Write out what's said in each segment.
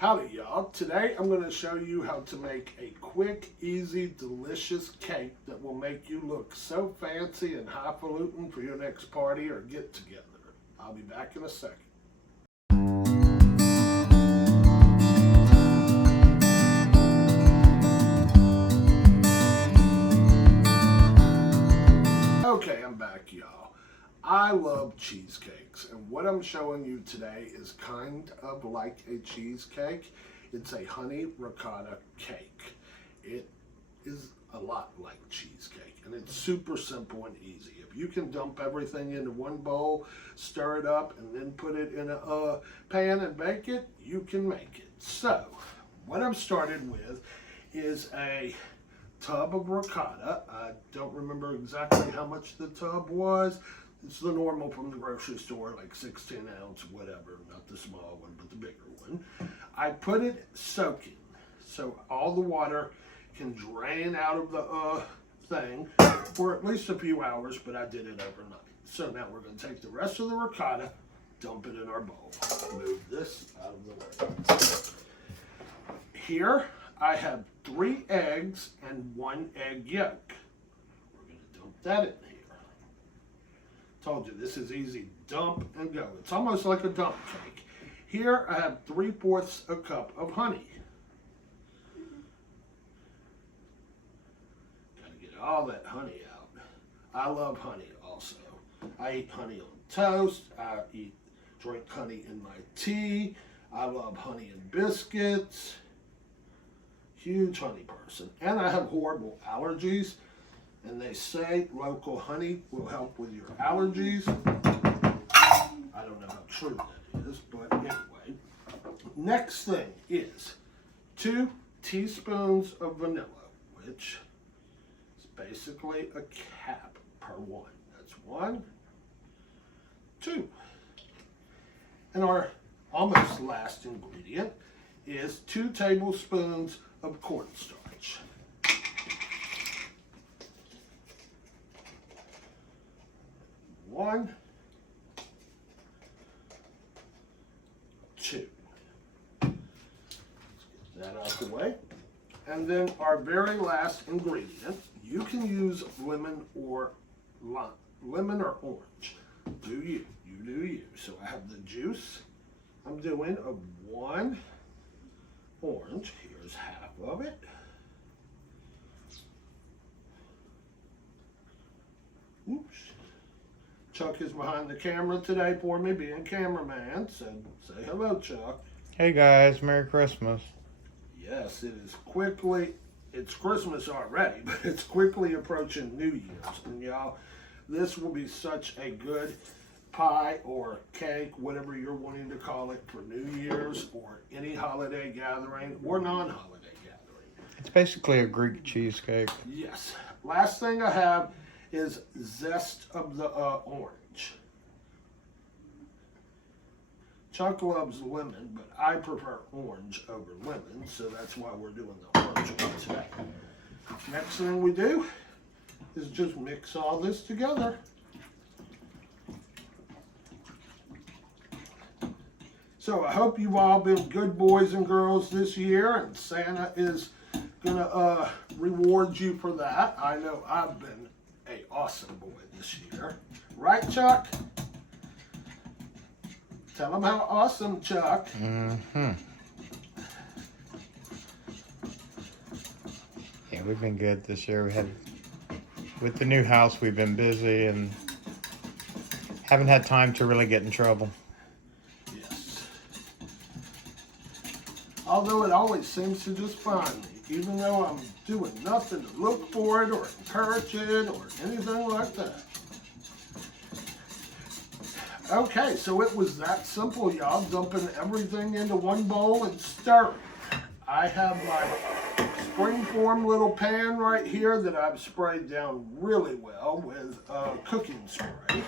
Howdy y'all. Today I'm going to show you how to make a quick, easy, delicious cake that will make you look so fancy and highfalutin for your next party or get together. I'll be back in a second. Okay, I'm back y'all. I love cheesecakes, and what I'm showing you today is kind of like a cheesecake. It's a honey ricotta cake. It is a lot like cheesecake, and it's super simple and easy. If you can dump everything into one bowl, stir it up, and then put it in a pan and bake it, you can make it. So, what I'm started with is a tub of ricotta. I don't remember exactly how much the tub was. It's the normal from the grocery store, like 16 ounce, whatever, not the small one, but the bigger one. I put it soaking, so all the water can drain out of the thing for at least a few hours, but I did it overnight. So now we're going to take the rest of the ricotta, dump it in our bowl. Move this out of the way. Here, I have 3 eggs and 1 egg yolk. We're going to dump that in here. Told you, this is easy. Dump and go. It's almost like a dump cake. Here I have 3/4 a cup of honey. Gotta get all that honey out. I love honey also. I eat honey on toast. I drink honey in my tea. I love honey in biscuits. Huge honey person. And I have horrible allergies. And they say local honey will help with your allergies. I don't know how true that is, but anyway. Next thing is 2 teaspoons of vanilla, which is basically a cap per one. That's 1, 2. And our almost last ingredient is 2 tablespoons of cornstarch. 1, 2. Let's get that out of the way. And then our very last ingredient, you can use lemon or orange. Do you? You do you. So I have the juice. I'm doing of 1 orange. Here's half of it. Oops. Chuck is behind the camera today for me, being cameraman. So say hello, Chuck. Hey guys, Merry Christmas. Yes, it's Christmas already, but it's quickly approaching New Year's. And y'all, this will be such a good pie or cake, whatever you're wanting to call it, for New Year's or any holiday gathering or non-holiday gathering. It's basically a Greek cheesecake. Yes. Last thing I have is zest of the orange. Chuck loves lemon, but I prefer orange over lemon, so that's why we're doing the orange one today. Next thing we do is just mix all this together. So I hope you've all been good boys and girls this year, and Santa is gonna reward you for that. I know I've been an awesome boy this year. Right, Chuck? Tell them how awesome, Chuck. Mm-hmm. Yeah, we've been good this year. With the new house, we've been busy and haven't had time to really get in trouble. Yes. Although it always seems to just find me, even though I'm doing nothing to look for it or encourage it or anything like that. Okay, so it was that simple, y'all. Dumping everything into one bowl and stirring. I have my springform little pan right here that I've sprayed down really well with cooking spray.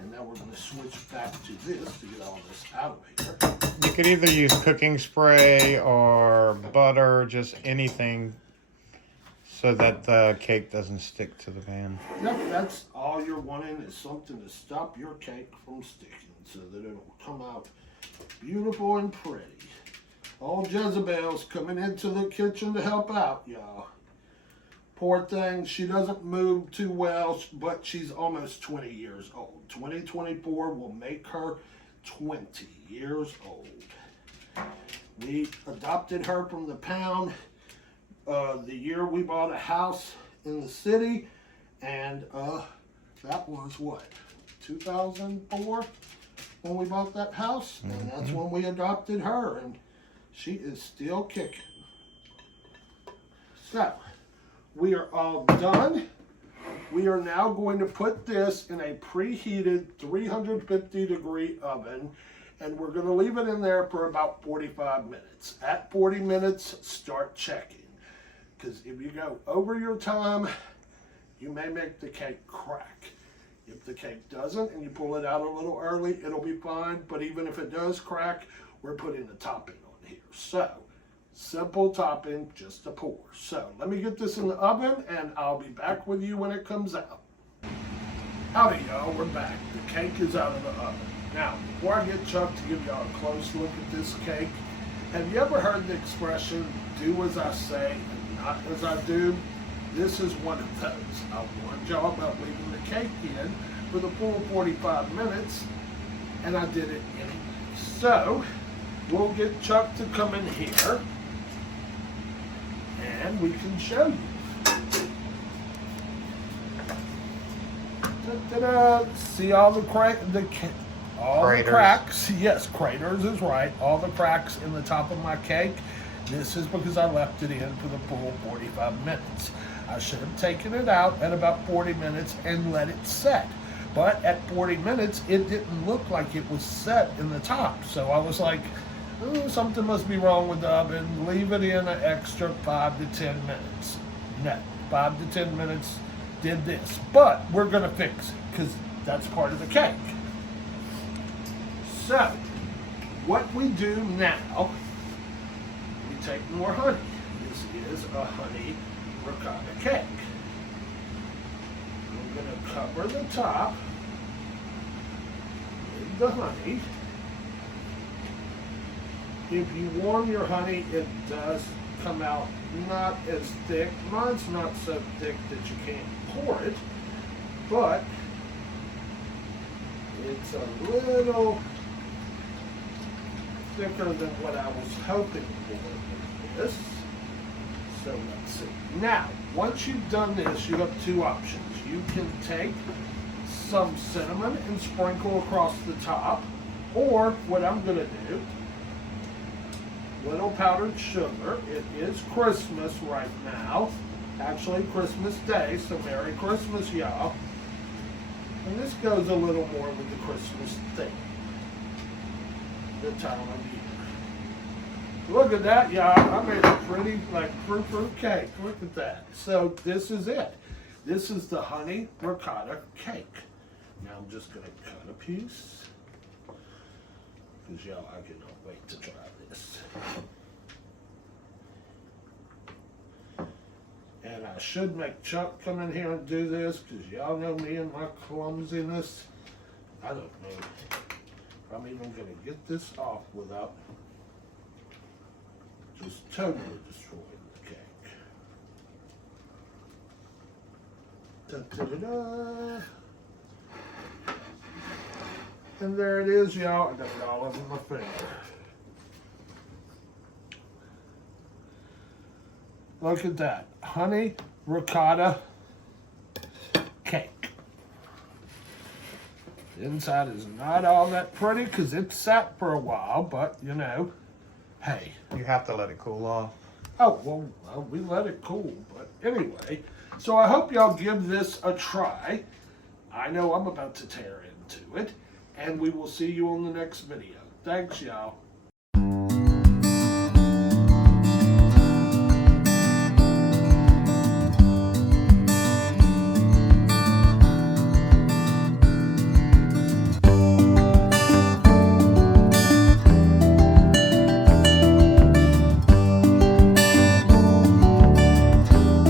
And now we're going to switch back to this to get all this out of here. You could either use cooking spray or butter, just anything, so that the cake doesn't stick to the pan. Yep, that's all you're wanting, is something to stop your cake from sticking so that it'll come out beautiful and pretty. Old Jezebel's coming into the kitchen to help out, y'all. Poor thing, she doesn't move too well, but she's almost 20 years old. 2024 will make her 20 years old. We adopted her from the pound the year we bought a house in the city, and that was what, 2004 when we bought that house, and that's when we adopted her, and she is still kicking. So, we are all done. We are now going to put this in a preheated 350 degree oven, and we're going to leave it in there for about 45 minutes. At 40 minutes, start checking. Because if you go over your time, you may make the cake crack. If the cake doesn't and you pull it out a little early, it'll be fine. But even if it does crack, we're putting the topping on here. So, simple topping, just a pour. So, let me get this in the oven and I'll be back with you when it comes out. Howdy y'all, we're back. The cake is out of the oven. Now, before I get Chuck to give y'all a close look at this cake, have you ever heard the expression, do as I say and not as I do? This is one of those. I warned y'all about leaving the cake in for the full 45 minutes, and I did it anyway. So, we'll get Chuck to come in here, and we can show you. Ta-da! See all the cracks? Yes, craters is right. All the cracks in the top of my cake. This is because I left it in for the full 45 minutes. I should have taken it out at about 40 minutes and let it set. But at 40 minutes, it didn't look like it was set in the top. So I was like, oh, something must be wrong with the oven. Leave it in an extra 5 to 10 minutes. No, 5 to 10 minutes did this. But we're going to fix it because that's part of the cake. So, what we do now, we take more honey. This is a honey ricotta cake. We're going to cover the top with the honey. If you warm your honey, it does come out not as thick. Mine's not so thick that you can't pour it, but it's a little thicker than what I was hoping for with this. So let's see. Now, once you've done this, you have two options. You can take some cinnamon and sprinkle across the top, or what I'm going to do, little powdered sugar. It is Christmas right now, actually Christmas Day, so Merry Christmas, y'all. And this goes a little more with the Christmas theme, the time of year. Look at that, y'all. I made a pretty, fruit cake. Look at that. So this is it. This is the honey ricotta cake. Now I'm just going to cut a piece, because y'all, I cannot wait to try this. And I should make Chuck come in here and do this, because y'all know me and my clumsiness. I don't know if I'm even going to get this off without just totally destroying the cake. Da-da-da-da. And there it is, y'all. I got it all over my finger. Look at that. Honey ricotta cake. The inside is not all that pretty because it sat for a while, but you know, hey. You have to let it cool off. Oh, well, we let it cool. But anyway, so I hope y'all give this a try. I know I'm about to tear into it. And we will see you on the next video. Thanks, y'all.